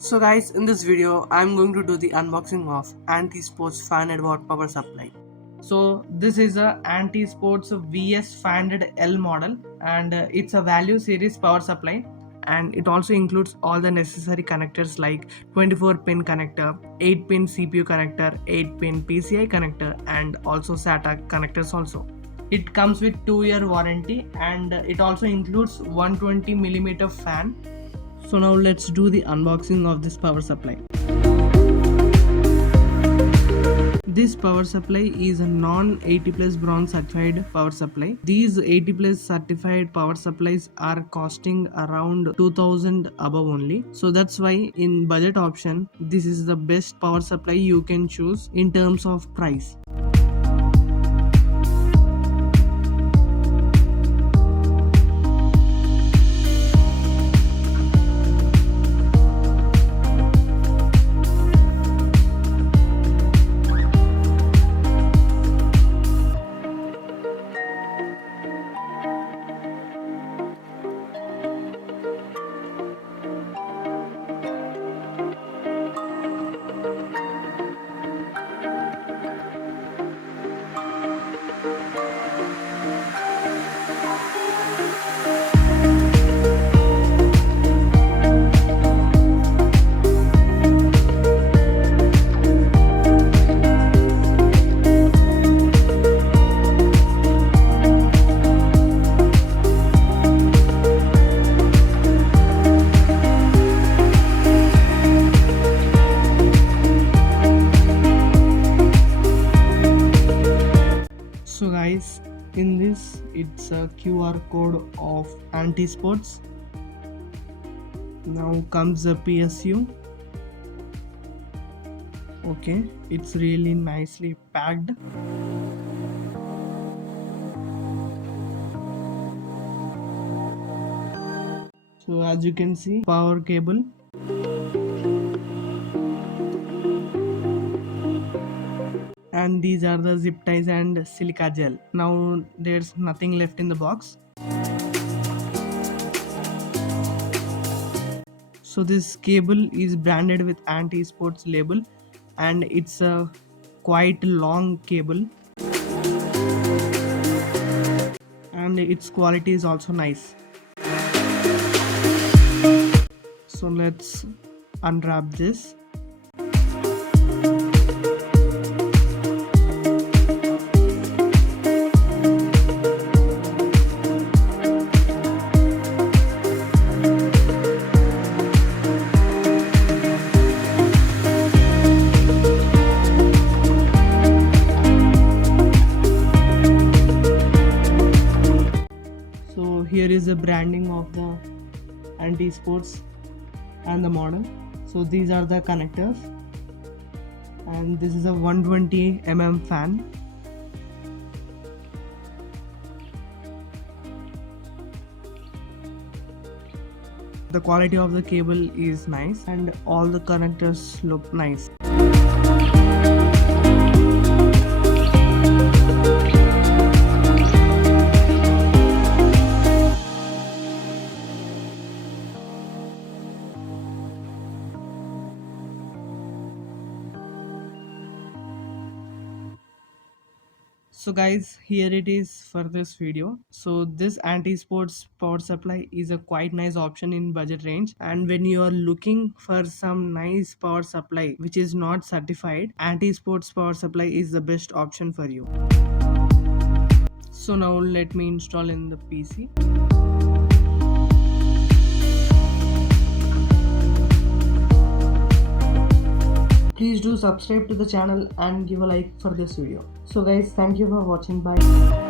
So guys, in this video I'm going to do the unboxing of Ant ESPORTS 500 watt power supply. So this is a Ant ESPORTS VS 500L model, and it's a value series power supply, and it also includes all the necessary connectors like 24-pin connector, 8-pin CPU connector, 8-pin PCI connector, and also SATA connectors also. It comes with 2-year warranty, and it also includes 120mm fan. So now let's do the unboxing of this power supply. This power supply is a non-80 plus bronze certified power supply. These 80 plus certified power supplies are costing around 2000 above only. So that's why in budget option, this is the best power supply you can choose in terms of price. So guys, in this it's a QR code of Ant ESPORTS. Now comes the PSU. Okay, it's really nicely packed. So as you can see, power cable, and these are the zip ties and silica gel. Now there's nothing left in the box. So this cable is branded with Ant ESPORTS label, and it's a quite long cable, and its quality is also nice. So let's unwrap this. So here is the branding of the Ant ESPORTS and the model. So these are the connectors, and this is a 120mm fan. The quality of the cable is nice, and all the connectors look nice. So guys, here it is for this video. So this Ant ESPORTS power supply is a quite nice option in budget range, and when you are looking for some nice power supply which is not certified, Ant ESPORTS power supply is the best option for you. So now let me install in the PC. Please do subscribe to the channel and give a like for this video. So guys, thank you for watching. Bye.